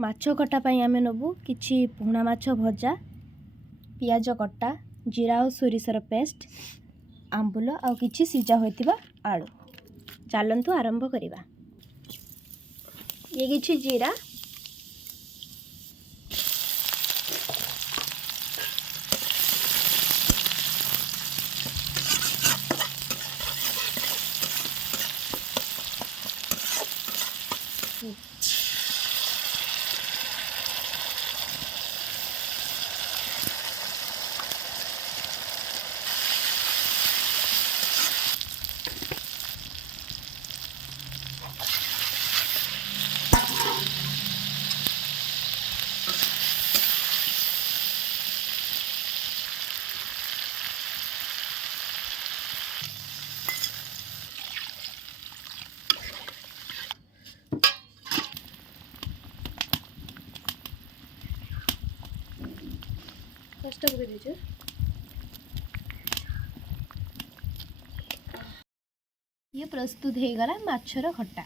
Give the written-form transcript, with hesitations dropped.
माछ कटा पाई आमे नबु किछि पुणा माछ भजा, पियाज कटा, जीरा और सोरिषर पेस्ट, आंबुल और किछि सिजा होइतिबा आलू। चलंतु आरंभ करिबा। ये किछि जीरा, कष्ट कर दीजिए। ये प्रस्तुत हो गला माछर खट्टा।